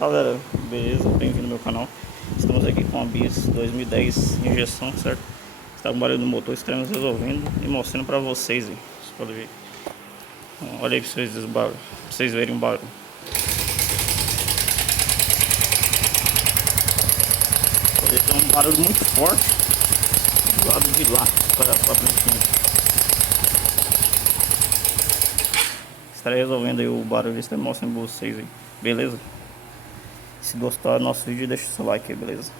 Galera, beleza? Bem-vindo ao meu canal. Estamos aqui com a Bis 2010 injeção, certo? Está com barulho no motor, estaremos resolvendo e mostrando para vocês aí. Vocês podem ver. Olha aí para vocês, pra vocês verem o barulho. Ele tem um barulho muito forte do lado de lá, para frente. Estarei resolvendo aí o barulho, estarei mostrando para vocês aí, beleza? Se gostar do nosso vídeo, deixa o seu like aí, beleza?